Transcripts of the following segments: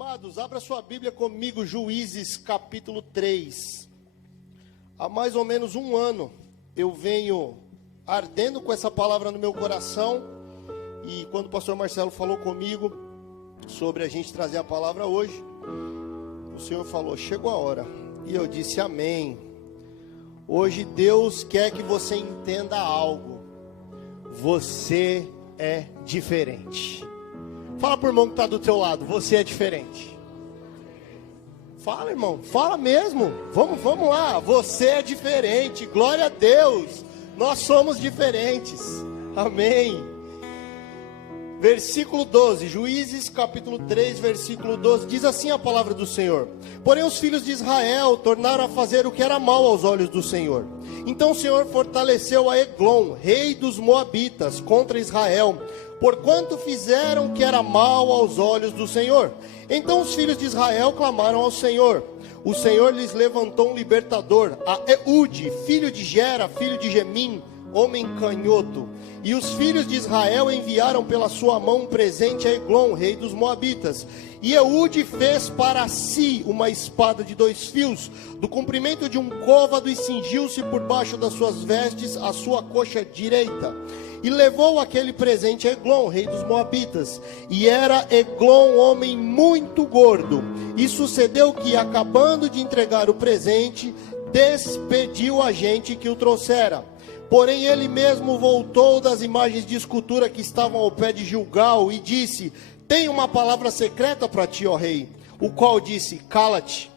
Amados, abra sua Bíblia comigo, Juízes capítulo 3. Há mais ou menos um ano eu venho ardendo com essa palavra no meu coração. E quando o pastor Marcelo falou comigo sobre a gente trazer a palavra hoje, o Senhor falou, chegou a hora. E eu disse amém. Hoje Deus quer que você entenda algo. Você é diferente. Fala pro irmão que está do teu lado, você é diferente. Fala, irmão, fala mesmo. Vamos lá, você é diferente. Glória a Deus. Nós somos diferentes. Amém. Versículo 12, Juízes capítulo 3, versículo 12, diz assim a palavra do Senhor: porém os filhos de Israel tornaram a fazer o que era mal aos olhos do Senhor. Então o Senhor fortaleceu a Eglon, rei dos Moabitas, contra Israel, porquanto fizeram o que era mal aos olhos do Senhor. Então os filhos de Israel clamaram ao Senhor. O Senhor lhes levantou um libertador, a Eude, filho de Gera, filho de Gemim, homem canhoto. E os filhos de Israel enviaram pela sua mão um presente a Eglon, rei dos Moabitas. E Eude fez para si uma espada de 2 fios, do comprimento de um côvado, e cingiu-se por baixo das suas vestes a sua coxa direita. E levou aquele presente a Eglon, rei dos Moabitas. E era Eglon homem muito gordo. E sucedeu que, acabando de entregar o presente, despediu a gente que o trouxera. Porém ele mesmo voltou das imagens de escultura que estavam ao pé de Gilgal e disse: tenho uma palavra secreta para ti, ó rei. O qual disse: cala-te.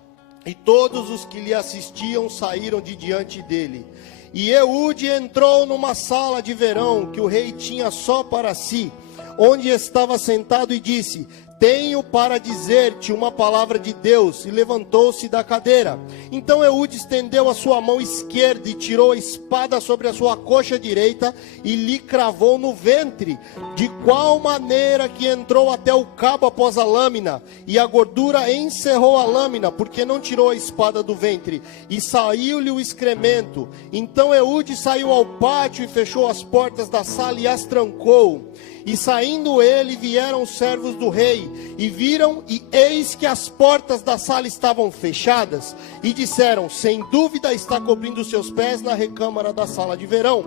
E todos os que lhe assistiam saíram de diante dele. E Eude entrou numa sala de verão que o rei tinha só para si, onde estava sentado, e disse: tenho para dizer-te uma palavra de Deus. E levantou-se da cadeira. Então Eude estendeu a sua mão esquerda e tirou a espada sobre a sua coxa direita e lhe cravou no ventre, de qual maneira que entrou até o cabo após a lâmina, e a gordura encerrou a lâmina, porque não tirou a espada do ventre, e saiu-lhe o excremento. Então Eude saiu ao pátio e fechou as portas da sala e as trancou. E saindo ele, vieram os servos do rei, e viram, e eis que as portas da sala estavam fechadas, e disseram: sem dúvida está cobrindo seus pés na recâmara da sala de verão.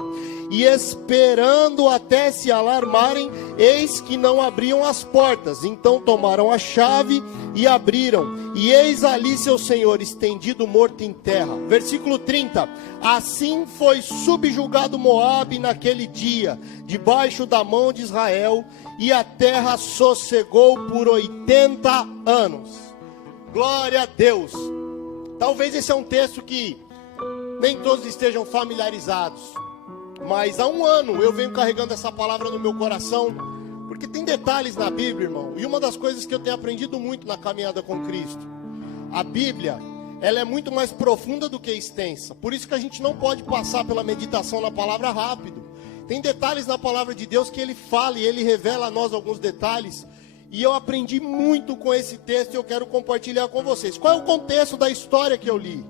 E esperando até se alarmarem, eis que não abriam as portas. Então tomaram a chave e abriram, e eis ali seu senhor estendido morto em terra. Versículo 30, assim foi subjugado Moabe naquele dia, debaixo da mão de Israel, e a terra sossegou por 80 anos. Glória a Deus. Talvez esse é um texto que nem todos estejam familiarizados, mas há um ano eu venho carregando essa palavra no meu coração, porque tem detalhes na Bíblia, irmão. E uma das coisas que eu tenho aprendido muito na caminhada com Cristo, a Bíblia, ela é muito mais profunda do que extensa. Por isso que a gente não pode passar pela meditação na palavra rápido. Tem detalhes na palavra de Deus que ele fala e ele revela a nós alguns detalhes. E eu aprendi muito com esse texto e eu quero compartilhar com vocês. Qual é o contexto da história que eu li?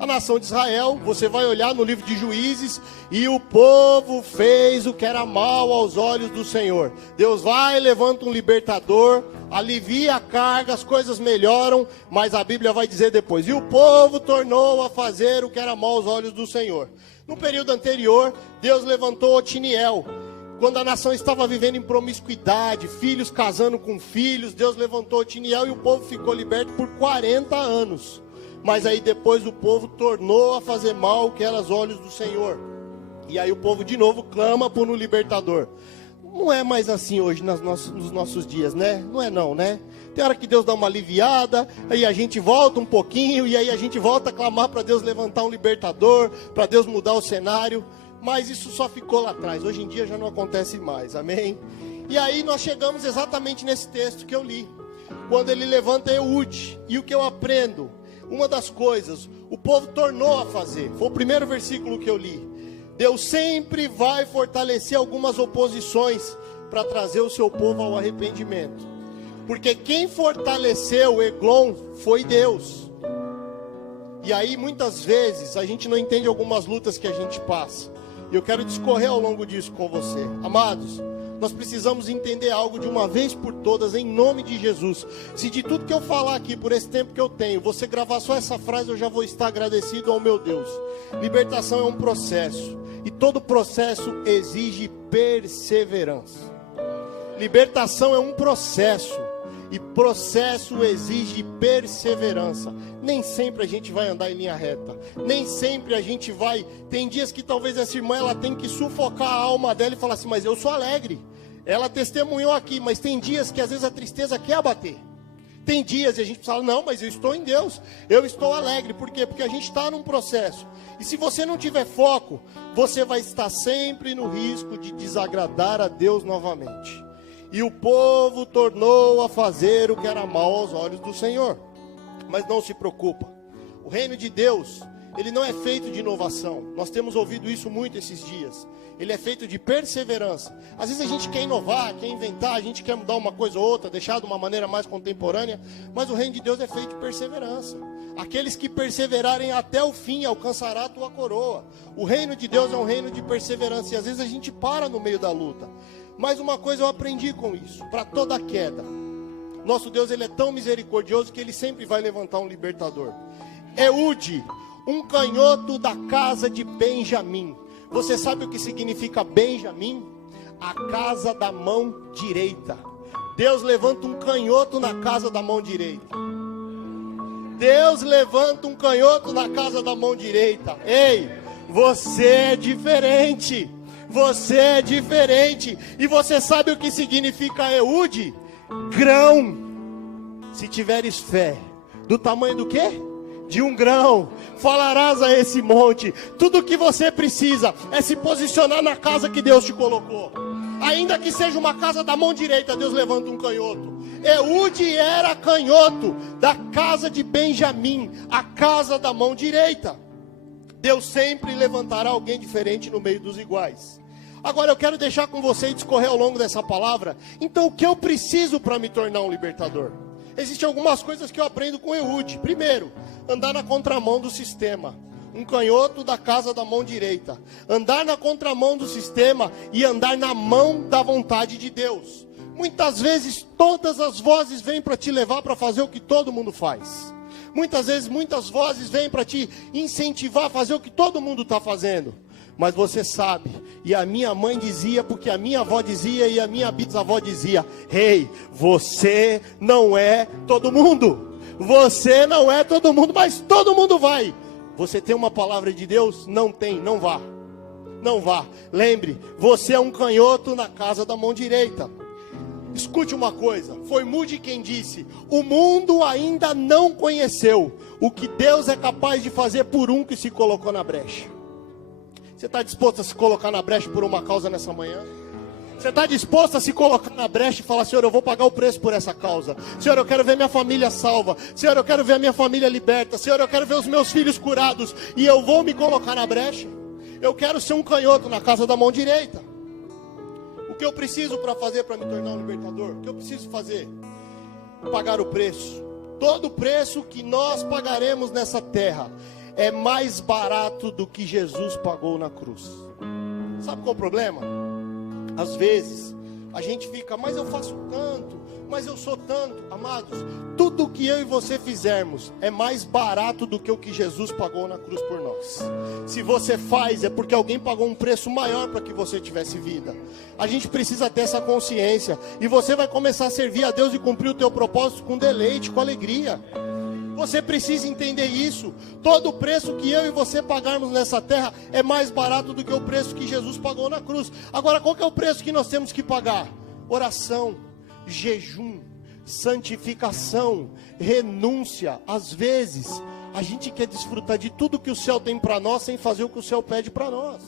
A nação de Israel, você vai olhar no livro de Juízes, e o povo fez o que era mal aos olhos do Senhor. Deus vai, levanta um libertador, alivia a carga, as coisas melhoram, mas a Bíblia vai dizer depois: e o povo tornou a fazer o que era mal aos olhos do Senhor. No período anterior, Deus levantou Otiniel. Quando a nação estava vivendo em promiscuidade, filhos casando com filhos, Deus levantou Otiniel e o povo ficou liberto por 40 anos. Mas aí depois o povo tornou a fazer mal o que era aos olhos do Senhor. E aí o povo de novo clama por um libertador. Não é mais assim hoje nos nossos dias, né? Não é não, né? Tem hora que Deus dá uma aliviada, aí a gente volta um pouquinho, e aí a gente volta a clamar para Deus levantar um libertador, para Deus mudar o cenário. Mas isso só ficou lá atrás, hoje em dia já não acontece mais, amém? E aí nós chegamos exatamente nesse texto que eu li, quando ele levanta Eude. E o que eu aprendo? Uma das coisas, o povo tornou a fazer, foi o primeiro versículo que eu li. Deus sempre vai fortalecer algumas oposições para trazer o seu povo ao arrependimento. Porque quem fortaleceu Eglon foi Deus. E aí muitas vezes a gente não entende algumas lutas que a gente passa. E eu quero discorrer ao longo disso com você. Amados, Nós precisamos entender algo de uma vez por todas, em nome de Jesus. Se de tudo que eu falar aqui, por esse tempo que eu tenho, você gravar só essa frase, eu já vou estar agradecido ao meu Deus. Libertação é um processo, e todo processo exige perseverança. Libertação é um processo, e processo exige perseverança. Nem sempre a gente vai andar em linha reta. Nem sempre a gente vai... Tem dias que talvez essa irmã ela tem que sufocar a alma dela e falar assim, mas eu sou alegre. Ela testemunhou aqui, mas tem dias que às vezes a tristeza quer abater. Tem dias e a gente fala, não, mas eu estou em Deus. Eu estou alegre. Por quê? Porque a gente está num processo. E se você não tiver foco, você vai estar sempre no risco de desagradar a Deus novamente. E o povo tornou a fazer o que era mal aos olhos do Senhor. Mas não se preocupa. O reino de Deus, ele não é feito de inovação. Nós temos ouvido isso muito esses dias. Ele é feito de perseverança. Às vezes a gente quer inovar, quer inventar, a gente quer mudar uma coisa ou outra, deixar de uma maneira mais contemporânea. Mas o reino de Deus é feito de perseverança. Aqueles que perseverarem até o fim alcançará a tua coroa. O reino de Deus é um reino de perseverança. E às vezes a gente para no meio da luta. Mas uma coisa eu aprendi com isso, para toda queda, nosso Deus ele é tão misericordioso que ele sempre vai levantar um libertador. Eude, um canhoto da casa de Benjamim. Você sabe o que significa Benjamim? A casa da mão direita. Deus levanta um canhoto na casa da mão direita. Deus levanta um canhoto na casa da mão direita. Ei, você é diferente. Você é diferente. E você sabe o que significa Eude? Grão. Se tiveres fé, do tamanho do quê? De um grão. Falarás a esse monte. Tudo o que você precisa é se posicionar na casa que Deus te colocou. Ainda que seja uma casa da mão direita, Deus levanta um canhoto. Eude era canhoto da casa de Benjamim, a casa da mão direita. Deus sempre levantará alguém diferente no meio dos iguais. Agora eu quero deixar com você e discorrer ao longo dessa palavra. Então o que eu preciso para me tornar um libertador? Existem algumas coisas que eu aprendo com Eude. Primeiro, andar na contramão do sistema. Um canhoto da casa da mão direita. Andar na contramão do sistema e andar na mão da vontade de Deus. Muitas vezes todas as vozes vêm para te levar para fazer o que todo mundo faz. Muitas vezes muitas vozes vêm para te incentivar a fazer o que todo mundo está fazendo. Mas você sabe, e a minha mãe dizia, porque a minha avó dizia e a minha bisavó dizia: Ei, você não é todo mundo. Você não é todo mundo, mas todo mundo vai. Você tem uma palavra de Deus? Não tem, não vá. Não vá. Lembre, você é um canhoto na casa da mão direita. Escute uma coisa, foi Moody quem disse: o mundo ainda não conheceu o que Deus é capaz de fazer por um que se colocou na brecha. Você está disposto a se colocar na brecha por uma causa nessa manhã? Você está disposto a se colocar na brecha e falar: Senhor, eu vou pagar o preço por essa causa. Senhor, eu quero ver minha família salva. Senhor, eu quero ver a minha família liberta. Senhor, eu quero ver os meus filhos curados. E eu vou me colocar na brecha. Eu quero ser um canhoto na casa da mão direita. O que eu preciso para fazer para me tornar um libertador? O que eu preciso fazer? Pagar o preço. Todo o preço que nós pagaremos nessa terra é mais barato do que Jesus pagou na cruz. Sabe qual é o problema? Às vezes a gente fica: mas eu faço tanto, mas eu sou tanto. Amados, tudo que eu e você fizermos é mais barato do que o que Jesus pagou na cruz por nós. Se você faz, é porque alguém pagou um preço maior para que você tivesse vida. A gente precisa ter essa consciência. E você vai começar a servir a Deus e cumprir o teu propósito com deleite, com alegria. Você precisa entender isso. Todo o preço que eu e você pagarmos nessa terra é mais barato do que o preço que Jesus pagou na cruz. Agora, qual que é o preço que nós temos que pagar? Oração, jejum, santificação, renúncia. Às vezes, a gente quer desfrutar de tudo que o céu tem para nós sem fazer o que o céu pede para nós.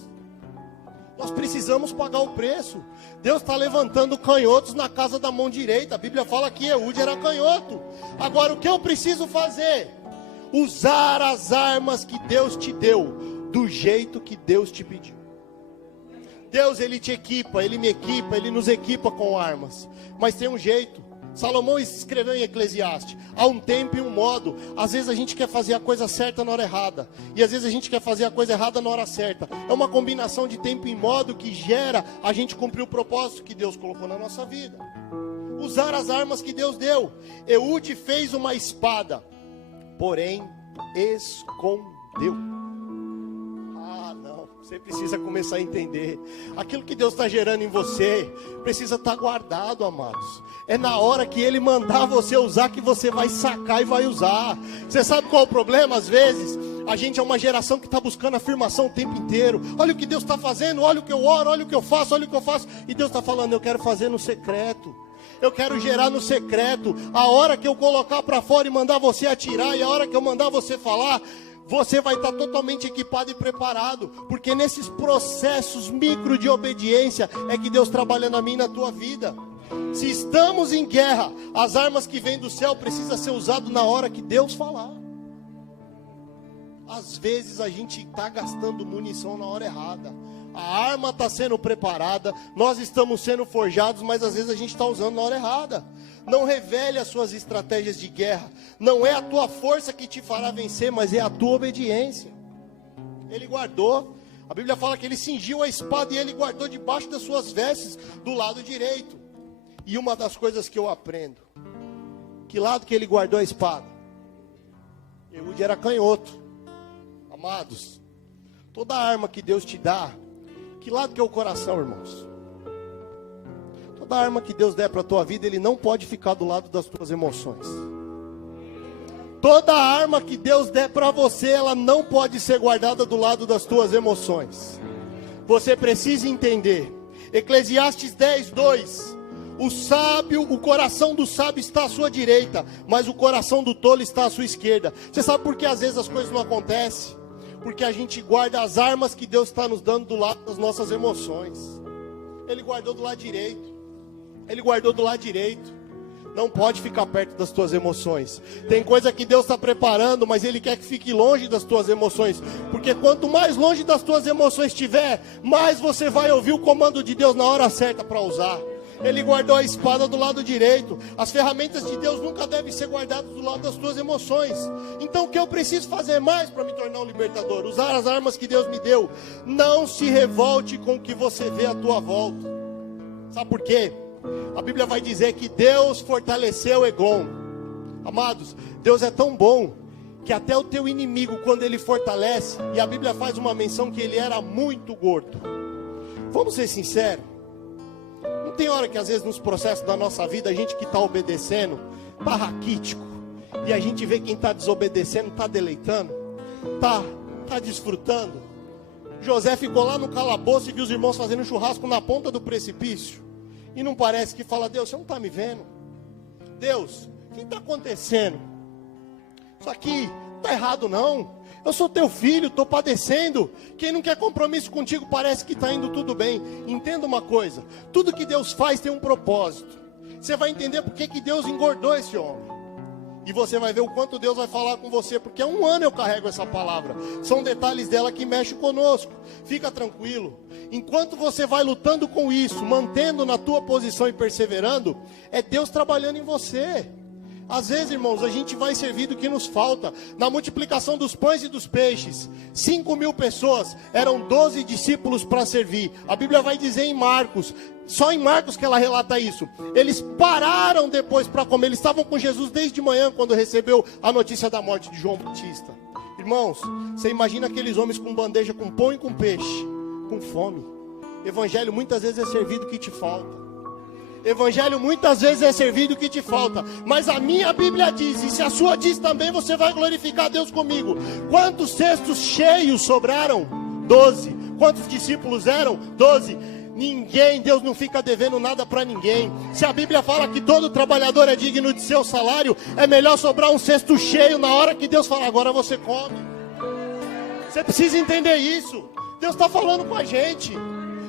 Nós precisamos pagar o preço. Deus está levantando canhotos na casa da mão direita. A Bíblia fala que Eude era canhoto. Agora, o que eu preciso fazer? Usar as armas que Deus te deu, do jeito que Deus te pediu. Deus, Ele te equipa, Ele me equipa, Ele nos equipa com armas. Mas tem um jeito. Salomão escreveu em Eclesiastes: há um tempo e um modo. Às vezes a gente quer fazer a coisa certa na hora errada, e às vezes a gente quer fazer a coisa errada na hora certa. É uma combinação de tempo e modo que gera a gente cumprir o propósito que Deus colocou na nossa vida. Usar as armas que Deus deu. Eude fez uma espada, porém escondeu. Você precisa começar a entender. Aquilo que Deus está gerando em você precisa estar guardado, amados. É na hora que Ele mandar você usar que você vai sacar e vai usar. Você sabe qual é o problema? Às vezes a gente é uma geração que está buscando afirmação o tempo inteiro. Olha o que Deus está fazendo, olha o que eu oro, olha o que eu faço, olha o que eu faço. E Deus está falando: eu quero fazer no secreto. Eu quero gerar no secreto. A hora que eu colocar para fora e mandar você atirar, e a hora que eu mandar você falar, você vai estar totalmente equipado e preparado. Porque nesses processos micro de obediência é que Deus trabalha na minha e na tua vida. Se estamos em guerra, as armas que vêm do céu precisam ser usadas na hora que Deus falar. Às vezes a gente está gastando munição na hora errada. A arma está sendo preparada, nós estamos sendo forjados, mas às vezes a gente está usando na hora errada. Não revele as suas estratégias de guerra. Não é a tua força que te fará vencer, mas é a tua obediência. Ele guardou. A Bíblia fala que ele cingiu a espada e ele guardou debaixo das suas vestes, do lado direito. E uma das coisas que eu aprendo: que lado que ele guardou a espada? Eude era canhoto. Amados, toda arma que Deus te dá, que lado que é o coração, irmãos? Toda arma que Deus der para a tua vida, Ele não pode ficar do lado das tuas emoções. Toda arma que Deus der para você, ela não pode ser guardada do lado das tuas emoções. Você precisa entender. Eclesiastes 10:2. O coração do sábio está à sua direita, mas o coração do tolo está à sua esquerda. Você sabe por que às vezes as coisas não acontecem? Porque a gente guarda as armas que Deus está nos dando do lado das nossas emoções. Ele guardou do lado direito. Ele guardou do lado direito. Não pode ficar perto das tuas emoções. Tem coisa que Deus está preparando, mas Ele quer que fique longe das tuas emoções. Porque quanto mais longe das tuas emoções estiver, mais você vai ouvir o comando de Deus na hora certa para usar. Ele guardou a espada do lado direito. As ferramentas de Deus nunca devem ser guardadas do lado das tuas emoções. Então o que eu preciso fazer mais para me tornar um libertador? Usar as armas que Deus me deu. Não se revolte com o que você vê à tua volta. Sabe por quê? A Bíblia vai dizer que Deus fortaleceu Eglon. Amados, Deus é tão bom que até o teu inimigo, quando ele fortalece, e a Bíblia faz uma menção que ele era muito gordo. Vamos ser sinceros. Não tem hora que às vezes nos processos da nossa vida, a gente que está obedecendo, está raquítico, e a gente vê quem está desobedecendo, está deleitando, está desfrutando. José ficou lá no calabouço e viu os irmãos fazendo churrasco na ponta do precipício. E não parece que fala: Deus, você não está me vendo? Deus, o que está acontecendo? Isso aqui está errado não. Eu sou teu filho, estou padecendo. Quem não quer compromisso contigo parece que está indo tudo bem. Entenda uma coisa: tudo que Deus faz tem um propósito. Você vai entender por que Deus engordou esse homem. E você vai ver o quanto Deus vai falar com você. Porque há um ano eu carrego essa palavra. São detalhes dela que mexem conosco. Fica tranquilo. Enquanto você vai lutando com isso, mantendo na tua posição e perseverando, é Deus trabalhando em você. Às vezes, irmãos, a gente vai servir do que nos falta. Na multiplicação dos pães e dos peixes, 5.000 pessoas, eram 12 discípulos para servir. A Bíblia vai dizer em Marcos, só em Marcos que ela relata isso. Eles pararam depois para comer. Eles estavam com Jesus desde manhã, quando recebeu a notícia da morte de João Batista. Irmãos, você imagina aqueles homens com bandeja com pão e com peixe, com fome. Evangelho muitas vezes é servido o que te falta. Evangelho muitas vezes é servido o que te falta. Mas a minha Bíblia diz, e se a sua diz também, você vai glorificar Deus comigo. Quantos cestos cheios sobraram? 12. Quantos discípulos eram? 12. Ninguém, Deus não fica devendo nada para ninguém. Se a Bíblia fala que todo trabalhador é digno de seu salário, é melhor sobrar um cesto cheio na hora que Deus fala: agora você come. Você precisa entender isso. Deus está falando com a gente.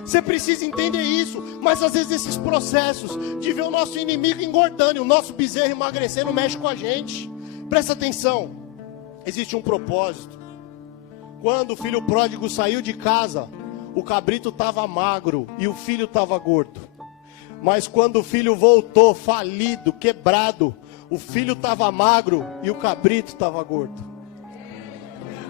Você precisa entender isso. Mas às vezes esses processos de ver o nosso inimigo engordando e o nosso bezerro emagrecendo mexe com a gente. Presta atenção. Existe um propósito. Quando o filho pródigo saiu de casa, o cabrito estava magro e o filho estava gordo. Mas quando o filho voltou falido, quebrado, o filho estava magro e o cabrito estava gordo.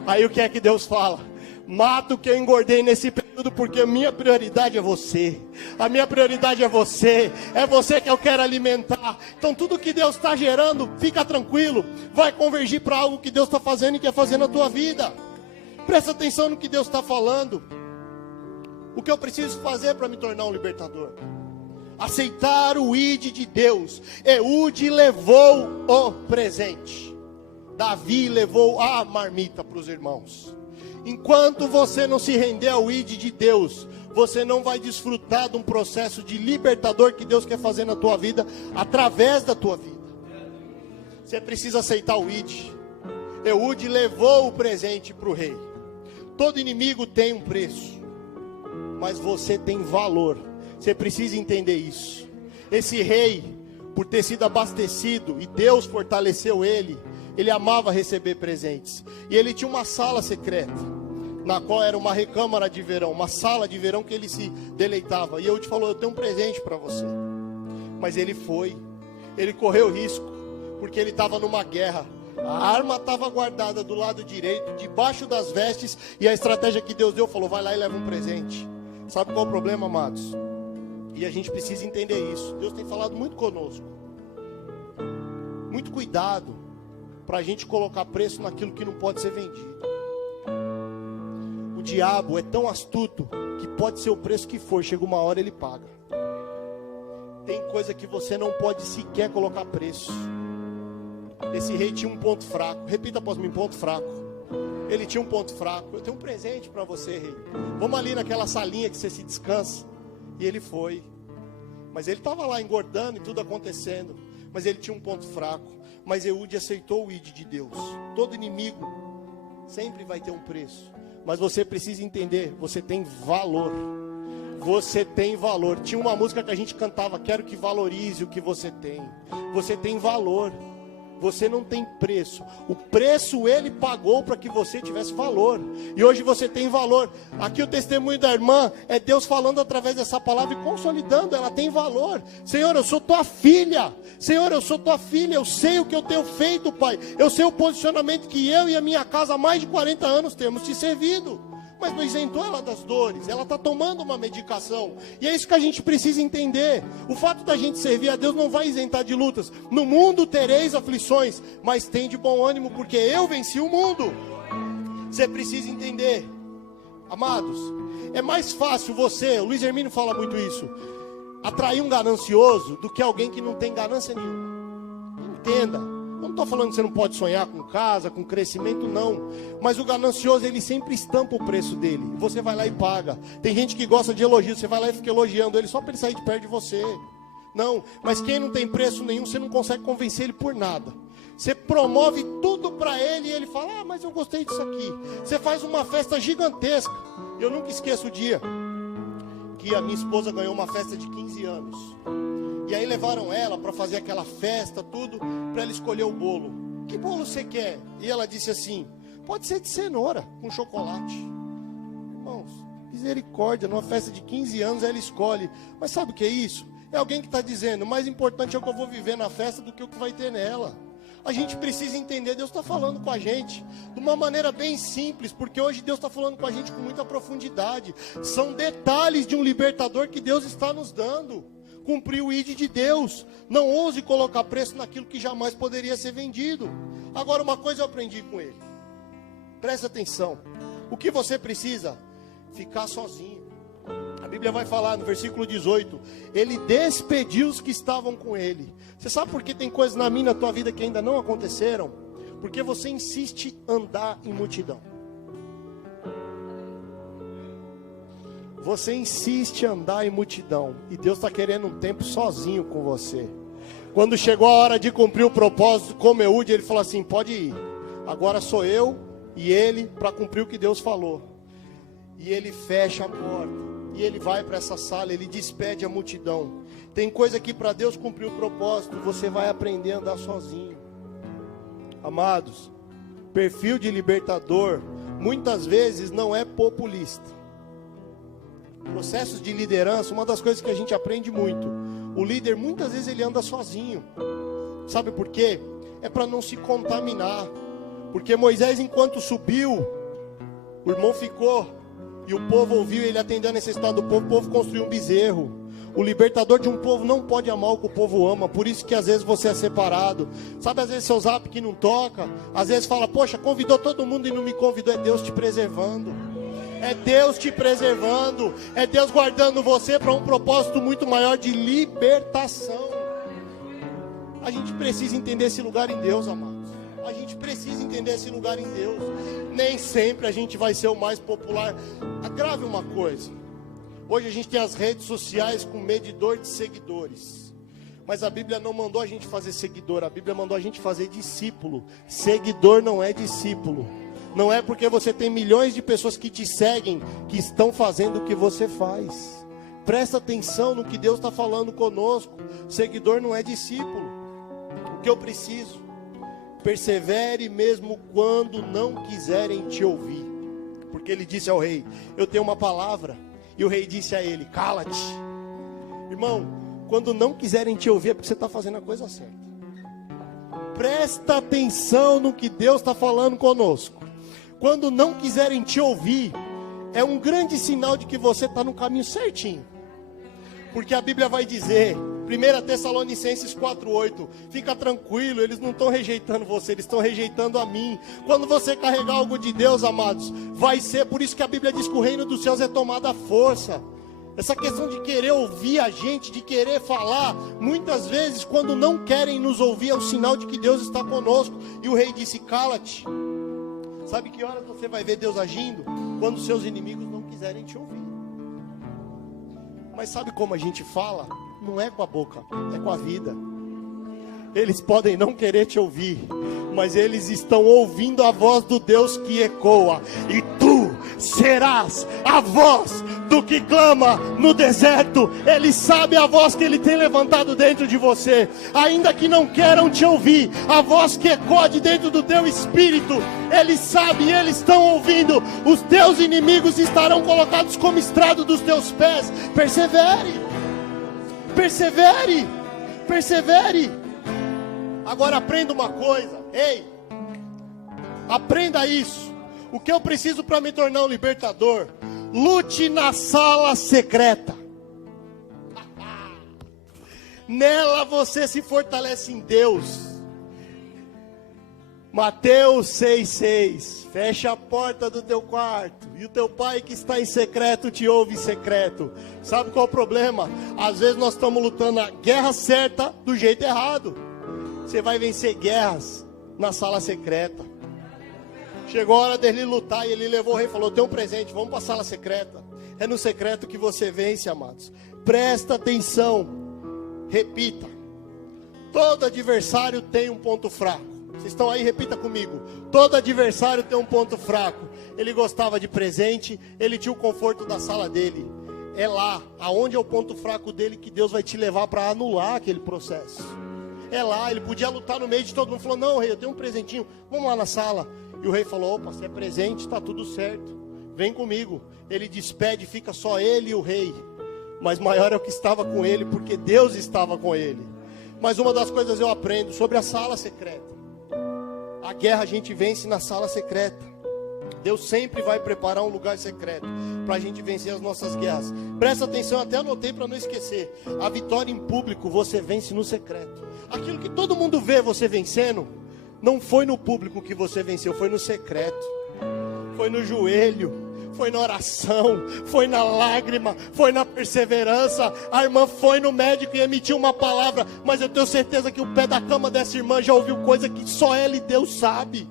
Aí o que é que Deus fala? Mata o que eu engordei nesse período, porque a minha prioridade é você. A minha prioridade é você. É você que eu quero alimentar. Então tudo que Deus está gerando, fica tranquilo, vai convergir para algo que Deus está fazendo e quer fazer na tua vida. Presta atenção no que Deus está falando. O que eu preciso fazer para me tornar um libertador? Aceitar o ID de Deus. Eude levou o presente. Davi levou a marmita para os irmãos. Enquanto você não se render ao ID de Deus, você não vai desfrutar de um processo de libertador que Deus quer fazer na tua vida, através da tua vida. Você precisa aceitar o ID. Eude levou o presente para o rei. Todo inimigo tem um preço, mas você tem valor. Você precisa entender isso. Esse rei, por ter sido abastecido e Deus fortaleceu ele amava receber presentes. E ele tinha uma sala secreta, na qual era uma recâmara de verão, uma sala de verão que ele se deleitava. E Eude falou: eu tenho um presente para você. Mas ele correu risco, porque ele estava numa guerra. A arma estava guardada do lado direito, debaixo das vestes, e a estratégia que Deus deu, falou: vai lá e leva um presente. Sabe qual é o problema, amados? E a gente precisa entender isso. Deus tem falado muito conosco. Muito cuidado para a gente colocar preço naquilo que não pode ser vendido. O diabo é tão astuto que pode ser o preço que for, chega uma hora ele paga. Tem coisa que você não pode sequer colocar preço. Esse rei tinha um ponto fraco. Repita após mim: ponto fraco. Ele tinha um ponto fraco. Eu tenho um presente para você, rei. Vamos ali naquela salinha que você se descansa. E ele foi. Mas ele estava lá engordando e tudo acontecendo. Mas ele tinha um ponto fraco. Mas Eude aceitou o ID de Deus. Todo inimigo sempre vai ter um preço. Mas você precisa entender, você tem valor. Você tem valor. Tinha uma música que a gente cantava: quero que valorize o que você tem. Você tem valor. Você não tem preço. O preço ele pagou para que você tivesse valor. E hoje você tem valor. Aqui o testemunho da irmã é Deus falando através dessa palavra e consolidando. Ela tem valor. Senhor, eu sou tua filha. Senhor, eu sou tua filha. Eu sei o que eu tenho feito, Pai. Eu sei o posicionamento que eu e a minha casa há mais de 40 anos temos te servido. Mas não isentou ela das dores. Ela está tomando uma medicação. E é isso que a gente precisa entender. O fato da gente servir a Deus não vai isentar de lutas. No mundo tereis aflições, mas tem de bom ânimo, porque eu venci o mundo. Você precisa entender. Amados, é mais fácil você, o Luiz Hermínio fala muito isso, atrair um ganancioso do que alguém que não tem ganância nenhuma. Entenda. Eu não estou falando que você não pode sonhar com casa, com crescimento, não. Mas o ganancioso, ele sempre estampa o preço dele. Você vai lá e paga. Tem gente que gosta de elogio, você vai lá e fica elogiando ele só para ele sair de perto de você. Não, mas quem não tem preço nenhum, você não consegue convencer ele por nada. Você promove tudo para ele e ele fala: ah, mas eu gostei disso aqui. Você faz uma festa gigantesca. Eu nunca esqueço o dia que a minha esposa ganhou uma festa de 15 anos. E aí levaram ela para fazer aquela festa, tudo, para ela escolher o bolo. Que bolo você quer? E ela disse assim: pode ser de cenoura, com chocolate. Irmãos, misericórdia, numa festa de 15 anos ela escolhe. Mas sabe o que é isso? É alguém que está dizendo: o mais importante é o que eu vou viver na festa do que o que vai ter nela. A gente precisa entender, Deus está falando com a gente de uma maneira bem simples, porque hoje Deus está falando com a gente com muita profundidade. São detalhes de um libertador que Deus está nos dando. Cumprir o ID de Deus. Não ouse colocar preço naquilo que jamais poderia ser vendido. Agora, uma coisa eu aprendi com ele. Presta atenção. O que você precisa? Ficar sozinho. A Bíblia vai falar no versículo 18: ele despediu os que estavam com ele. Você sabe por que tem coisas na minha e na tua vida que ainda não aconteceram? Porque você insiste em andar em multidão. Você insiste em andar em multidão. E Deus está querendo um tempo sozinho com você. Quando chegou a hora de cumprir o propósito, como Eude, ele falou assim: pode ir. Agora sou eu e ele para cumprir o que Deus falou. E ele fecha a porta. E ele vai para essa sala, ele despede a multidão. Tem coisa que para Deus cumprir o propósito, você vai aprender a andar sozinho. Amados, perfil de libertador muitas vezes não é populista. Processos de liderança, uma das coisas que a gente aprende muito: O líder, muitas vezes, ele anda sozinho. Sabe por quê? É para não se contaminar. Porque Moisés, enquanto subiu, o irmão ficou, e o povo ouviu, ele atendeu a necessidade do povo, o povo construiu um bezerro. O libertador de um povo não pode amar o que o povo ama. Por isso que às vezes você é separado. Sabe, às vezes seu zap que não toca. Às vezes fala, poxa, convidou todo mundo e não me convidou. É Deus te preservando. É Deus te preservando. É Deus guardando você para um propósito muito maior de libertação. A gente precisa entender esse lugar em Deus, amados. A gente precisa entender esse lugar em Deus. Nem sempre a gente vai ser o mais popular. Grave uma coisa. Hoje a gente tem as redes sociais com medidor de seguidores. Mas a Bíblia não mandou a gente fazer seguidor. A Bíblia mandou a gente fazer discípulo. Seguidor não é discípulo. Não é porque você tem milhões de pessoas que te seguem que estão fazendo o que você faz. Presta atenção no que Deus está falando conosco. Seguidor não é discípulo. O que eu preciso? Persevere mesmo quando não quiserem te ouvir. Porque ele disse ao rei, eu tenho uma palavra. E o rei disse a ele, cala-te. Irmão, quando não quiserem te ouvir é porque você está fazendo a coisa certa. Presta atenção no que Deus está falando conosco. Quando não quiserem te ouvir, é um grande sinal de que você está no caminho certinho. Porque a Bíblia vai dizer, 1 Tessalonicenses 4:8, fica tranquilo, eles não estão rejeitando você, eles estão rejeitando a mim. Quando você carregar algo de Deus, amados, vai ser, por isso que a Bíblia diz que o reino dos céus é tomado à força. Essa questão de querer ouvir a gente, de querer falar, muitas vezes quando não querem nos ouvir, é o sinal de que Deus está conosco. E o rei disse, cala-te. Sabe que horas você vai ver Deus agindo? Quando seus inimigos não quiserem te ouvir. Mas sabe como a gente fala? Não é com a boca, é com a vida. Eles podem não querer te ouvir, mas eles estão ouvindo a voz do Deus que ecoa. E tu serás a voz do que clama no deserto. Ele sabe a voz que ele tem levantado dentro de você. Ainda que não queiram te ouvir, a voz que ecoa de dentro do teu espírito, ele sabe e eles estão ouvindo. Os teus inimigos estarão colocados como estrado dos teus pés. Persevere. Persevere, persevere. Agora aprenda uma coisa, ei, aprenda isso. O que eu preciso para me tornar um libertador? Lute na sala secreta. Nela você se fortalece em Deus. Mateus 6,6. Fecha a porta do teu quarto, e o teu pai que está em secreto te ouve em secreto. Sabe qual é o problema? Às vezes nós estamos lutando a guerra certa do jeito errado. Você vai vencer guerras na sala secreta. Chegou a hora dele lutar e ele levou o rei e falou, tem um presente, vamos para a sala secreta. É no secreto que você vence, amados. Presta atenção. Repita. Todo adversário tem um ponto fraco. Vocês estão aí? Repita comigo. Todo adversário tem um ponto fraco. Ele gostava de presente, ele tinha o conforto da sala dele. É lá, aonde é o ponto fraco dele, que Deus vai te levar para anular aquele processo. É lá, ele podia lutar no meio de todo mundo. Falou, não, rei, eu tenho um presentinho, vamos lá na sala. E o rei falou, opa, se é presente, está tudo certo, vem comigo. Ele despede, fica só ele e o rei. Mas maior é o que estava com ele, porque Deus estava com ele. Mas uma das coisas eu aprendo sobre a sala secreta. A guerra a gente vence na sala secreta. Deus sempre vai preparar um lugar secreto para a gente vencer as nossas guerras. Presta atenção, até anotei para não esquecer. A vitória em público você vence no secreto. Aquilo que todo mundo vê você vencendo, não foi no público que você venceu, foi no secreto. Foi no joelho, foi na oração, foi na lágrima, foi na perseverança. A irmã foi no médico e emitiu uma palavra, mas eu tenho certeza que o pé da cama dessa irmã já ouviu coisa que só ela e Deus sabe.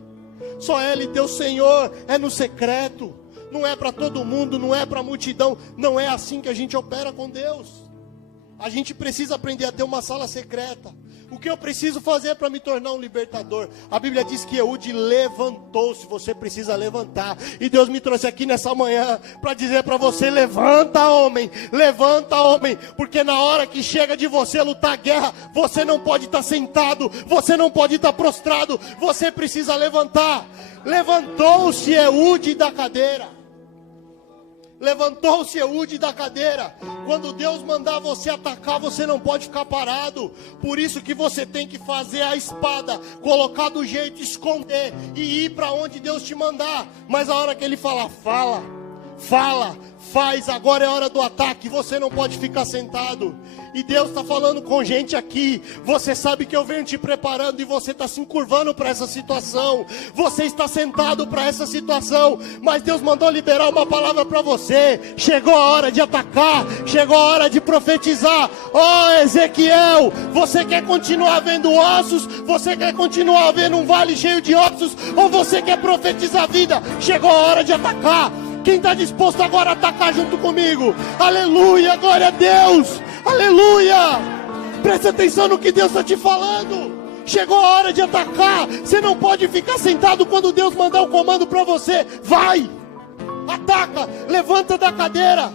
Só ela e Deus, Senhor, é no secreto. Não é para todo mundo, não é para a multidão. Não é assim que a gente opera com Deus. A gente precisa aprender a ter uma sala secreta. O que eu preciso fazer para me tornar um libertador? A Bíblia diz que Eude levantou-se. Você precisa levantar. E Deus me trouxe aqui nessa manhã para dizer para você, levanta homem, porque na hora que chega de você lutar a guerra, você não pode estar sentado, você não pode estar prostrado, você precisa levantar. Levantou-se Eude da cadeira. Levantou-se Eude da cadeira. Quando Deus mandar você atacar, você não pode ficar parado. Por isso que você tem que fazer a espada, colocar do jeito, esconder e ir para onde Deus te mandar. Mas a hora que Ele falar, fala, faz, agora é hora do ataque. Você não pode ficar sentado. E Deus está falando com gente aqui. Você sabe que eu venho te preparando e você está se encurvando para essa situação. Você está sentado para essa situação, mas Deus mandou liberar uma palavra para você. Chegou a hora de atacar, chegou a hora de profetizar. Ezequiel, você quer continuar vendo ossos? Você quer continuar vendo um vale cheio de ossos? Ou você quer profetizar a vida? Chegou a hora de atacar. Quem está disposto agora a atacar junto comigo? Aleluia, glória a Deus, aleluia. Presta atenção no que Deus está te falando. Chegou a hora de atacar. Você não pode ficar sentado quando Deus mandar o comando para você. Vai, ataca, levanta da cadeira.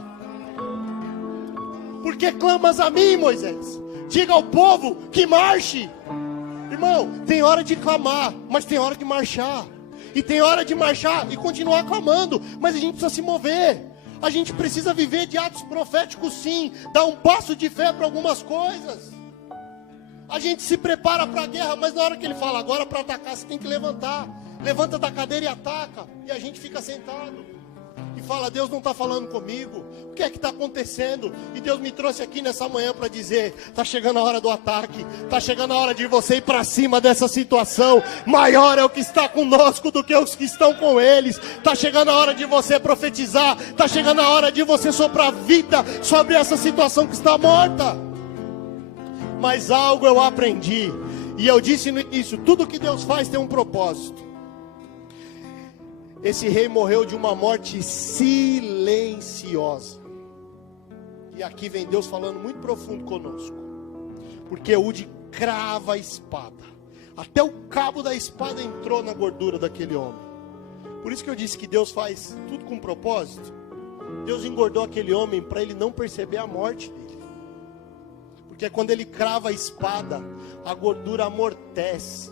Porque clamas a mim, Moisés? Diga ao povo que marche. Irmão, tem hora de clamar, mas tem hora de marchar. E tem hora de marchar e continuar clamando, mas a gente precisa se mover. A gente precisa viver de atos proféticos, sim. Dar um passo de fé para algumas coisas. A gente se prepara para a guerra, mas na hora que Ele fala, agora para atacar, você tem que levantar. Levanta da cadeira e ataca. E a gente fica sentado e fala, Deus não está falando comigo. O que é que está acontecendo? E Deus me trouxe aqui nessa manhã para dizer, está chegando a hora do ataque. Está chegando a hora de você ir para cima dessa situação. Maior é o que está conosco do que os que estão com eles. Está chegando a hora de você profetizar. Está chegando a hora de você soprar vida sobre essa situação que está morta. Mas algo eu aprendi, e eu disse no início, tudo que Deus faz tem um propósito. Esse rei morreu de uma morte silenciosa. E aqui vem Deus falando muito profundo conosco. Porque Eude crava a espada. Até o cabo da espada entrou na gordura daquele homem. Por isso que eu disse que Deus faz tudo com propósito. Deus engordou aquele homem para ele não perceber a morte dele. Porque quando ele crava a espada, a gordura amortece.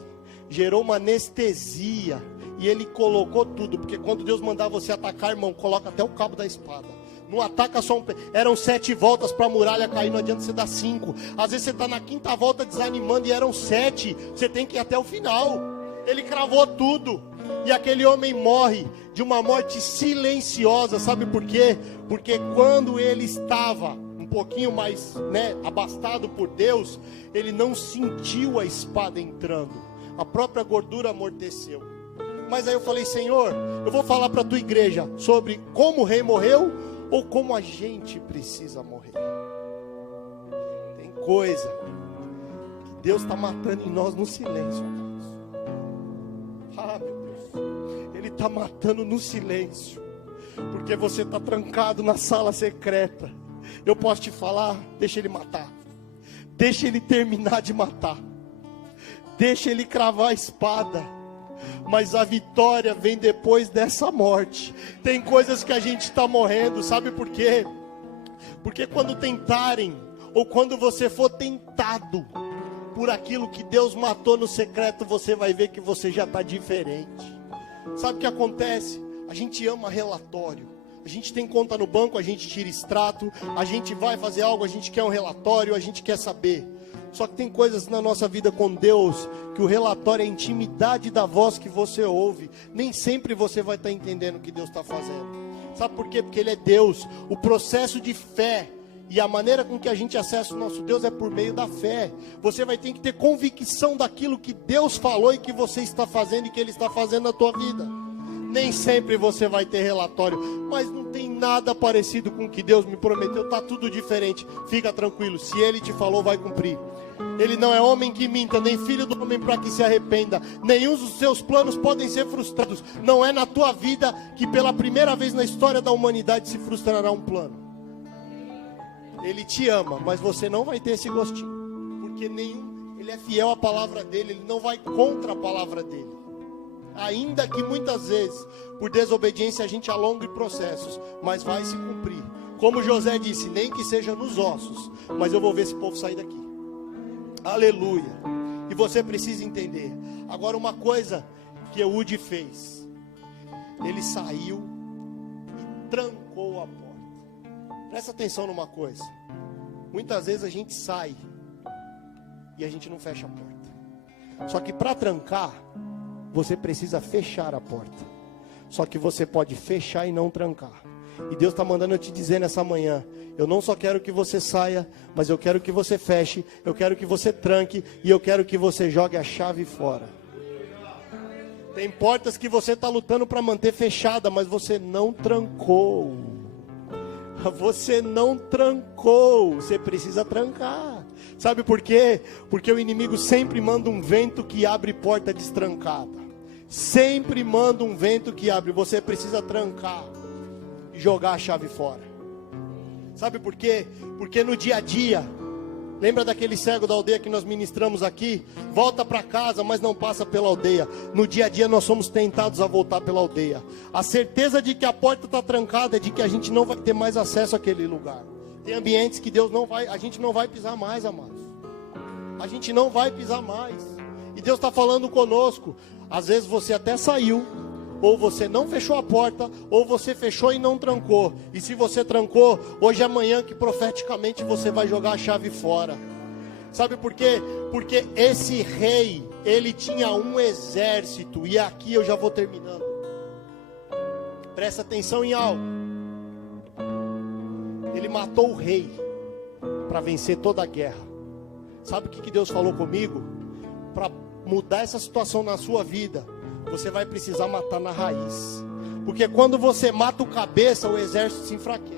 Gerou uma anestesia. E ele colocou tudo. Porque quando Deus mandar você atacar, irmão, coloca até o cabo da espada. Não ataca só eram 7 voltas para a muralha cair, não adianta você dar 5. Às vezes você está na 5ª volta desanimando e eram 7. Você tem que ir até o final. Ele cravou tudo. E aquele homem morre de uma morte silenciosa. Sabe por quê? Porque quando ele estava um pouquinho mais, abastado por Deus, ele não sentiu a espada entrando. A própria gordura amorteceu. Mas aí eu falei, Senhor, eu vou falar para a tua igreja sobre como o rei morreu ou como a gente precisa morrer. Tem coisa que Deus está matando em nós no silêncio. Ah, meu Deus, Ele está matando no silêncio. Porque você está trancado na sala secreta. Eu posso te falar, deixa Ele matar. Deixa Ele terminar de matar. Deixa Ele cravar a espada. Mas a vitória vem depois dessa morte. Tem coisas que a gente está morrendo, sabe por quê? Porque quando tentarem, ou quando você for tentado por aquilo que Deus matou no secreto, você vai ver que você já está diferente. Sabe o que acontece? A gente ama relatório. A gente tem conta no banco, a gente tira extrato. A gente vai fazer algo, a gente quer um relatório, a gente quer saber. Só que tem coisas na nossa vida com Deus que o relatório é a intimidade da voz que você ouve. Nem sempre você vai estar entendendo o que Deus está fazendo. Sabe por quê? Porque Ele é Deus. O processo de fé e a maneira com que a gente acessa o nosso Deus é por meio da fé. Você vai ter que ter convicção daquilo que Deus falou e que você está fazendo e que Ele está fazendo na tua vida. Nem sempre você vai ter relatório, mas não tem nada parecido com o que Deus me prometeu. Está tudo diferente. Fica tranquilo, se Ele te falou, vai cumprir. Ele não é homem que minta, nem filho do homem para que se arrependa. Nenhum dos seus planos podem ser frustrados. Não é na tua vida que pela primeira vez na história da humanidade se frustrará um plano. Ele te ama, mas você não vai ter esse gostinho. Porque ele é fiel à palavra dele, ele não vai contra a palavra dele. Ainda que muitas vezes, por desobediência, a gente alongue processos, mas vai se cumprir. Como José disse, nem que seja nos ossos, mas eu vou ver esse povo sair daqui. Aleluia. E você precisa entender. Agora uma coisa que Eude fez. Ele saiu e trancou trancou a porta. Presta atenção numa coisa. Muitas vezes a gente sai e a gente não fecha a porta. Só que para trancar, você precisa fechar a porta. Só que você pode fechar e não trancar. E Deus está mandando eu te dizer nessa manhã: eu não só quero que você saia, mas eu quero que você feche, eu quero que você tranque e eu quero que você jogue a chave fora. Tem portas que você está lutando para manter fechada, mas você não trancou. Você não trancou, você precisa trancar. Sabe por quê? Porque o inimigo sempre manda um vento que abre porta destrancada. Sempre manda um vento que abre. Você precisa trancar e jogar a chave fora. Sabe por quê? Porque no dia a dia, lembra daquele cego da aldeia que nós ministramos aqui? Volta para casa, mas não passa pela aldeia. No dia a dia nós somos tentados a voltar pela aldeia. A certeza de que a porta está trancada é de que a gente não vai ter mais acesso àquele lugar. Tem ambientes que a gente não vai pisar mais, amados. A gente não vai pisar mais. E Deus está falando conosco. Às vezes você até saiu, ou você não fechou a porta, ou você fechou e não trancou. E se você trancou, hoje é amanhã que profeticamente você vai jogar a chave fora. Sabe por quê? Porque esse rei, ele tinha um exército. E aqui eu já vou terminando. Presta atenção em algo. Ele matou o rei para vencer toda a guerra. Sabe o que Deus falou comigo? Para mudar essa situação na sua vida, você vai precisar matar na raiz. Porque quando você mata o cabeça, o exército se enfraquece.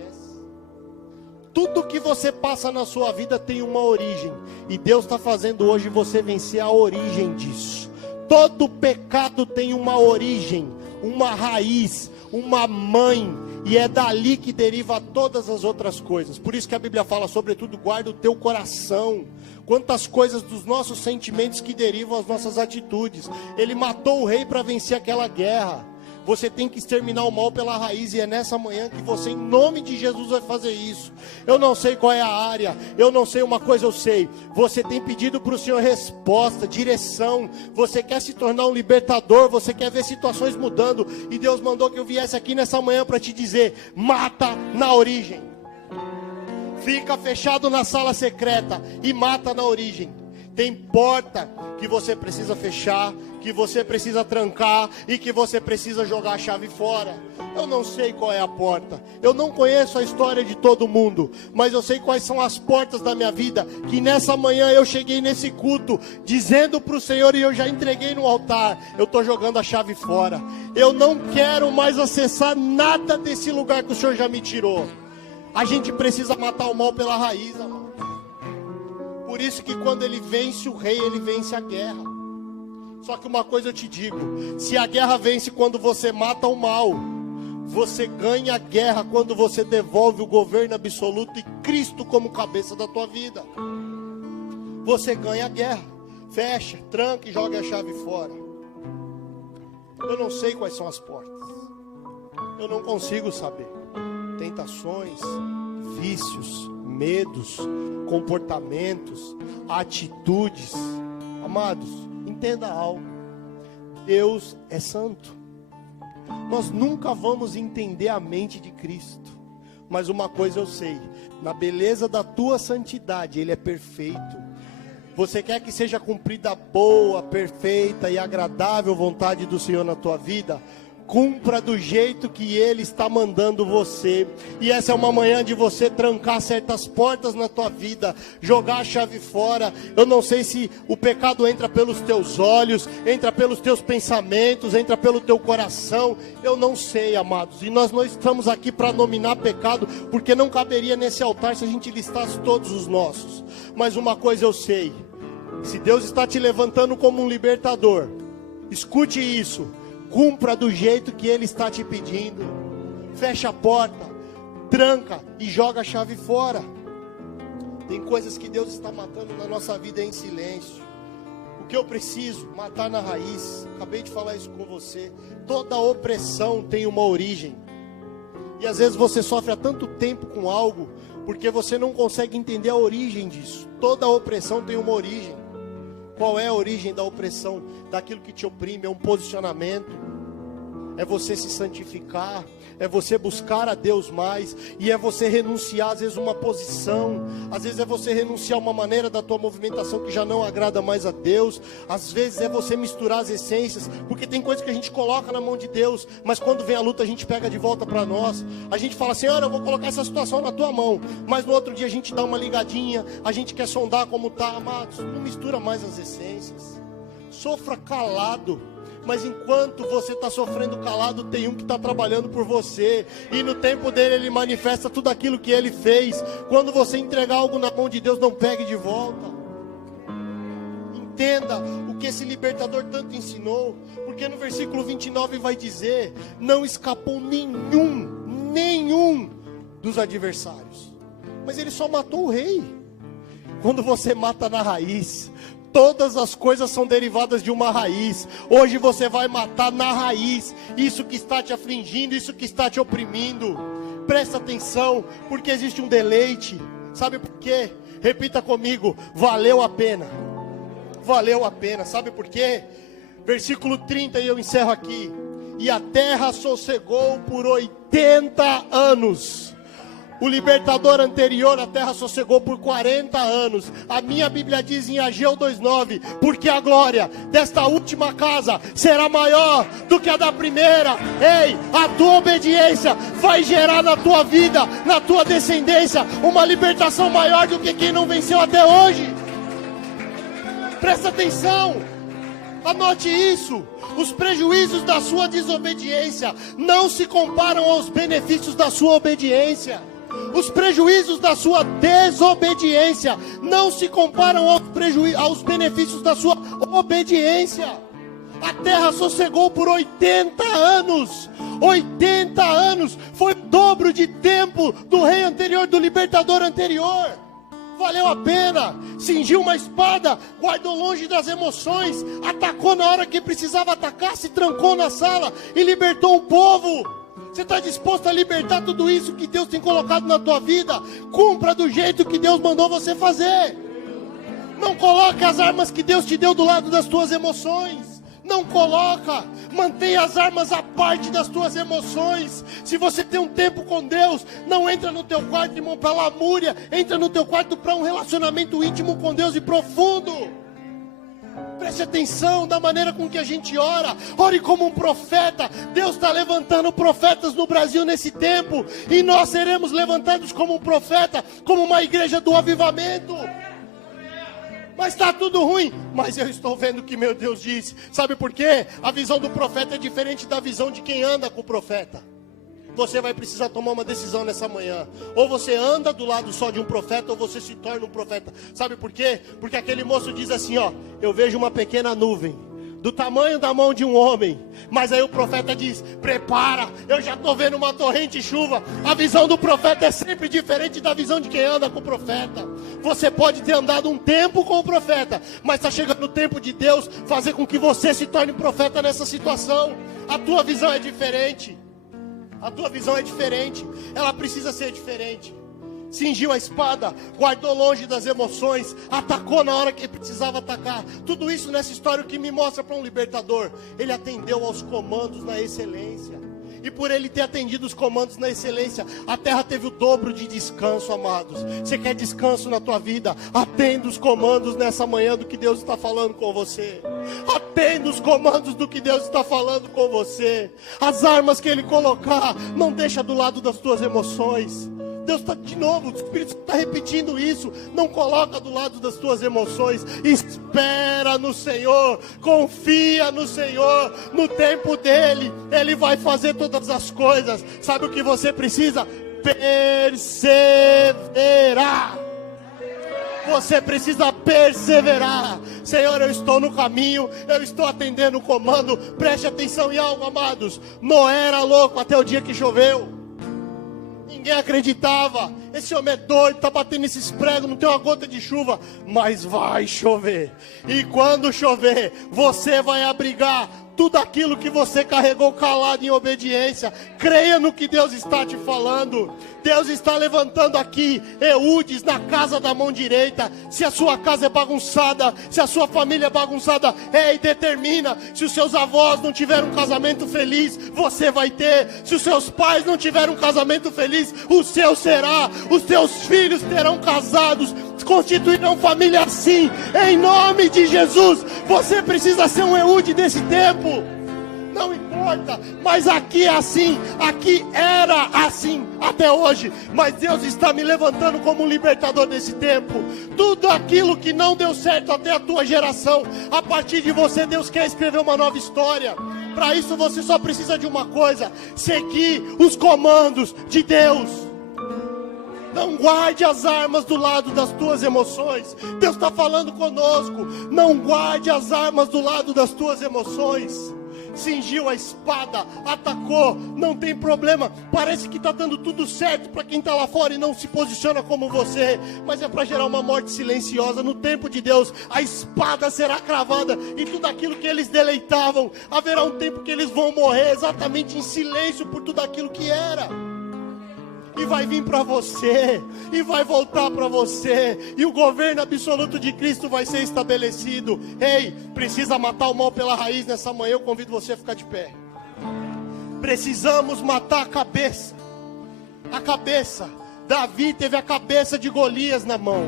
Tudo que você passa na sua vida tem uma origem. E Deus está fazendo hoje você vencer a origem disso. Todo pecado tem uma origem, uma raiz, uma mãe. E é dali que deriva todas as outras coisas. Por isso que a Bíblia fala, sobretudo, guarda o teu coração. Quantas coisas dos nossos sentimentos que derivam as nossas atitudes. Ele matou o rei para vencer aquela guerra. Você tem que exterminar o mal pela raiz. E é nessa manhã que você, em nome de Jesus, vai fazer isso. Eu não sei qual é a área. Eu não sei, uma coisa eu sei. Você tem pedido para o Senhor resposta, direção. Você quer se tornar um libertador. Você quer ver situações mudando. E Deus mandou que eu viesse aqui nessa manhã para te dizer: mata na origem. Fica fechado na sala secreta e mata na origem. Tem porta que você precisa fechar, que você precisa trancar e que você precisa jogar a chave fora. Eu não sei qual é a porta. Eu não conheço a história de todo mundo, mas eu sei quais são as portas da minha vida, que nessa manhã eu cheguei nesse culto dizendo para o Senhor, e eu já entreguei no altar: eu estou jogando a chave fora. Eu não quero mais acessar nada desse lugar que o Senhor já me tirou. A gente precisa matar o mal pela raiz, amado. Por isso que quando ele vence o rei, ele vence a guerra. Só que uma coisa eu te digo: se a guerra vence quando você mata o mal, você ganha a guerra quando você devolve o governo absoluto e Cristo como cabeça da tua vida. Você ganha a guerra. Fecha, tranca e joga a chave fora. Eu não sei quais são as portas. Eu não consigo saber. Tentações, vícios, medos, comportamentos, atitudes. Amados, entenda algo: Deus é santo. Nós nunca vamos entender a mente de Cristo, mas uma coisa eu sei: na beleza da tua santidade, Ele é perfeito. Você quer que seja cumprida a boa, perfeita e agradável vontade do Senhor na tua vida? Cumpra do jeito que Ele está mandando você. E essa é uma manhã de você trancar certas portas na tua vida, jogar a chave fora. Eu não sei se o pecado entra pelos teus olhos, entra pelos teus pensamentos, entra pelo teu coração. Eu não sei, amados. E nós não estamos aqui para nominar pecado, porque não caberia nesse altar se a gente listasse todos os nossos. Mas uma coisa eu sei: se Deus está te levantando como um libertador, escute isso: cumpra do jeito que Ele está te pedindo. Fecha a porta, tranca e joga a chave fora. Tem coisas que Deus está matando na nossa vida em silêncio. O que eu preciso? Matar na raiz. Acabei de falar isso com você. Toda opressão tem uma origem. E às vezes você sofre há tanto tempo com algo, porque você não consegue entender a origem disso. Toda opressão tem uma origem. Qual é a origem da opressão? Daquilo que te oprime? É um posicionamento, é você se santificar, é você buscar a Deus mais, e é você renunciar às vezes uma posição, às vezes é você renunciar uma maneira da tua movimentação que já não agrada mais a Deus, às vezes é você misturar as essências, porque tem coisas que a gente coloca na mão de Deus, mas quando vem a luta a gente pega de volta para nós, a gente fala assim, olha, eu vou colocar essa situação na tua mão, mas no outro dia a gente dá uma ligadinha, a gente quer sondar como está, amados, não mistura mais as essências, sofra calado. Mas enquanto você está sofrendo calado, tem um que está trabalhando por você. E no tempo dele ele manifesta tudo aquilo que ele fez. Quando você entregar algo na mão de Deus, não pegue de volta. Entenda o que esse libertador tanto ensinou. Porque no versículo 29 vai dizer, não escapou nenhum dos adversários. Mas ele só matou o rei. Quando você mata na raiz, todas as coisas são derivadas de uma raiz. Hoje você vai matar na raiz isso que está te afligindo, isso que está te oprimindo. Presta atenção, porque existe um deleite. Sabe por quê? Repita comigo, valeu a pena. Valeu a pena, sabe por quê? Versículo 30 e eu encerro aqui. E a terra sossegou por 80 anos. O libertador anterior, a terra sossegou por 40 anos. A minha Bíblia diz em Ageu 2:9, porque a glória desta última casa será maior do que a da primeira. Ei, a tua obediência vai gerar na tua vida, na tua descendência, uma libertação maior do que quem não venceu até hoje. Presta atenção, anote isso. Os prejuízos da sua desobediência não se comparam aos benefícios da sua obediência. Os prejuízos da sua desobediência não se comparam aos benefícios da sua obediência. A terra sossegou por 80 anos. 80 anos foi o dobro de tempo do rei anterior, do libertador anterior. Valeu a pena. Cingiu uma espada, guardou longe das emoções, atacou na hora que precisava atacar, se trancou na sala e libertou o povo. Você está disposto a libertar tudo isso que Deus tem colocado na tua vida? Cumpra do jeito que Deus mandou você fazer. Não coloque as armas que Deus te deu do lado das tuas emoções. Não coloca. Mantenha as armas à parte das tuas emoções. Se você tem um tempo com Deus, não entra no teu quarto, irmão, para lamúria. Entra no teu quarto para um relacionamento íntimo com Deus e profundo. Preste atenção da maneira com que a gente ora. Ore como um profeta. Deus está levantando profetas no Brasil nesse tempo. E nós seremos levantados como um profeta, como uma igreja do avivamento. Mas está tudo ruim. Mas eu estou vendo o que meu Deus disse. Sabe por quê? A visão do profeta é diferente da visão de quem anda com o profeta. Você vai precisar tomar uma decisão nessa manhã. Ou você anda do lado só de um profeta, ou você se torna um profeta. Sabe por quê? Porque aquele moço diz assim, ó, eu vejo uma pequena nuvem, do tamanho da mão de um homem. Mas aí o profeta diz, prepara, eu já estou vendo uma torrente de chuva. A visão do profeta é sempre diferente da visão de quem anda com o profeta. Você pode ter andado um tempo com o profeta, mas está chegando o tempo de Deus fazer com que você se torne profeta nessa situação. A tua visão é diferente. A tua visão é diferente, ela precisa ser diferente. Cingiu a espada, guardou longe das emoções, atacou na hora que precisava atacar. Tudo isso nessa história o que me mostra para um libertador. Ele atendeu aos comandos na excelência. E por ele ter atendido os comandos na excelência, a terra teve o dobro de descanso, amados. Você quer descanso na tua vida? Atenda os comandos nessa manhã do que Deus está falando com você. Atenda os comandos do que Deus está falando com você. As armas que Ele colocar, não deixa do lado das tuas emoções. Deus está, de novo, o Espírito está repetindo isso. Não coloca do lado das tuas emoções. Espera no Senhor. Confia no Senhor. No tempo dEle, Ele vai fazer todas as coisas. Sabe o que você precisa? Perseverar. Você precisa perseverar. Senhor, eu estou no caminho, eu estou atendendo o comando. Preste atenção em algo, amados. Noé era louco até o dia que choveu. Ninguém acreditava. Esse homem é doido, está batendo esses pregos, não tem uma gota de chuva. Mas vai chover. E quando chover, você vai abrigar tudo aquilo que você carregou calado em obediência. Creia no que Deus está te falando. Deus está levantando aqui Eudes na casa da mão direita. Se a sua casa é bagunçada, se a sua família é bagunçada, determina. Se os seus avós não tiveram um casamento feliz, você vai ter. Se os seus pais não tiveram um casamento feliz, o seu será. Os seus filhos terão casados, constituirão família assim, em nome de Jesus. Você precisa ser um Eude desse tempo. Não importa, mas aqui é assim, aqui era assim até hoje, mas Deus está me levantando como um libertador desse tempo. Tudo aquilo que não deu certo até a tua geração, a partir de você Deus quer escrever uma nova história. Para isso você só precisa de uma coisa: seguir os comandos de Deus. Não guarde as armas do lado das tuas emoções. Deus está falando conosco. Não guarde as armas do lado das tuas emoções. Cingiu a espada, atacou, não tem problema. Parece que está dando tudo certo para quem está lá fora e não se posiciona como você, mas é para gerar uma morte silenciosa. No tempo de Deus, a espada será cravada e tudo aquilo que eles deleitavam, haverá um tempo que eles vão morrer exatamente em silêncio por tudo aquilo que era. E vai vir para você, e vai voltar para você, e o governo absoluto de Cristo vai ser estabelecido. Ei, precisa matar o mal pela raiz nessa manhã. Eu convido você a ficar de pé. Precisamos matar a cabeça. A cabeça. Davi teve a cabeça de Golias na mão.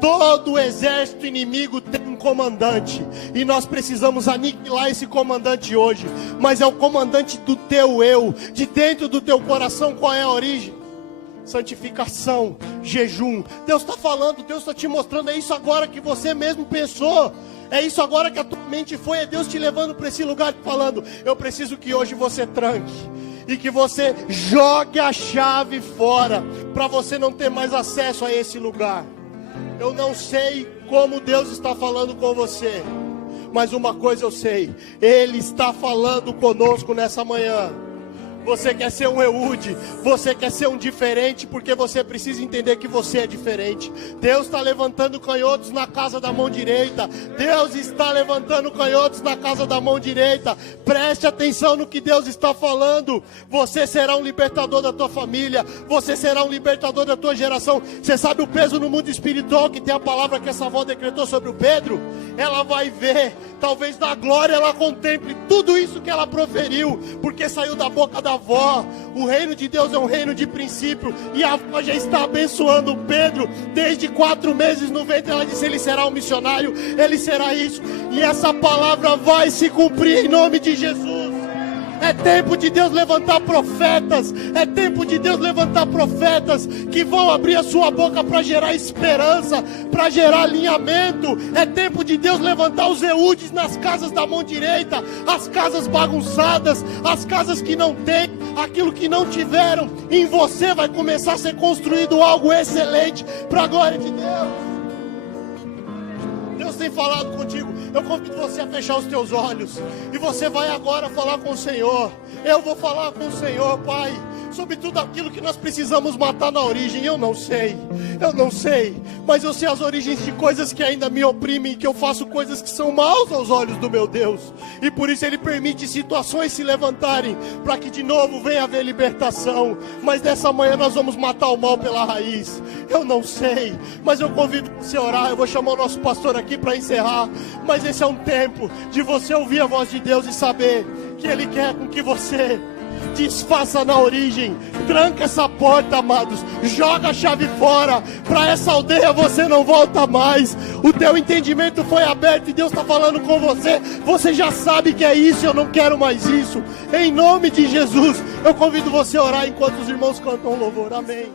Todo o exército inimigo tem um comandante, e nós precisamos aniquilar esse comandante hoje. Mas é o comandante do teu eu, de dentro do teu coração. Qual é a origem? Santificação, jejum. Deus está falando, Deus está te mostrando. É isso agora que você mesmo pensou. É isso agora que a tua mente foi. É Deus te levando para esse lugar falando: eu preciso que hoje você tranque e que você jogue a chave fora, para você não ter mais acesso a esse lugar. Eu não sei como Deus está falando com você, mas uma coisa eu sei: Ele está falando conosco nessa manhã. Você quer ser um Eude, você quer ser um diferente, porque você precisa entender que você é diferente. Deus está levantando canhotos na casa da mão direita. Deus está levantando canhotos na casa da mão direita. Preste atenção no que Deus está falando. Você será um libertador da tua família. Você será um libertador da tua geração. Você sabe o peso no mundo espiritual que tem a palavra que essa avó decretou sobre o Pedro? Ela vai ver, talvez na glória ela contemple tudo isso que ela proferiu, porque saiu da boca da avó. O reino de Deus é um reino de princípio, e a avó já está abençoando o Pedro desde 4 meses no ventre. Ela disse: ele será um missionário, ele será isso, e essa palavra vai se cumprir em nome de Jesus. É tempo de Deus levantar profetas. É tempo de Deus levantar profetas que vão abrir a sua boca para gerar esperança, para gerar alinhamento. É tempo de Deus levantar os Eudes nas casas da mão direita, as casas bagunçadas, as casas que não têm, aquilo que não tiveram. Em você vai começar a ser construído algo excelente para a glória de Deus. Deus tem falado contigo. Eu convido você a fechar os teus olhos, e você vai agora falar com o Senhor. Eu vou falar com o Senhor, Pai, sobre tudo aquilo que nós precisamos matar na origem. Eu não sei, mas eu sei as origens de coisas que ainda me oprimem, que eu faço coisas que são maus aos olhos do meu Deus, e por isso Ele permite situações se levantarem, para que de novo venha haver libertação. Mas nessa manhã nós vamos matar o mal pela raiz. Eu não sei, mas eu convido você a orar. Eu vou chamar o nosso pastor aqui para encerrar, mas esse é um tempo de você ouvir a voz de Deus e saber que Ele quer com que você desfaça na origem. Tranca essa porta, amados. Joga a chave fora. Para essa aldeia você não volta mais. O teu entendimento foi aberto e Deus está falando com você. Você já sabe que é isso. Eu não quero mais isso. Em nome de Jesus, eu convido você a orar enquanto os irmãos cantam louvor. Amém.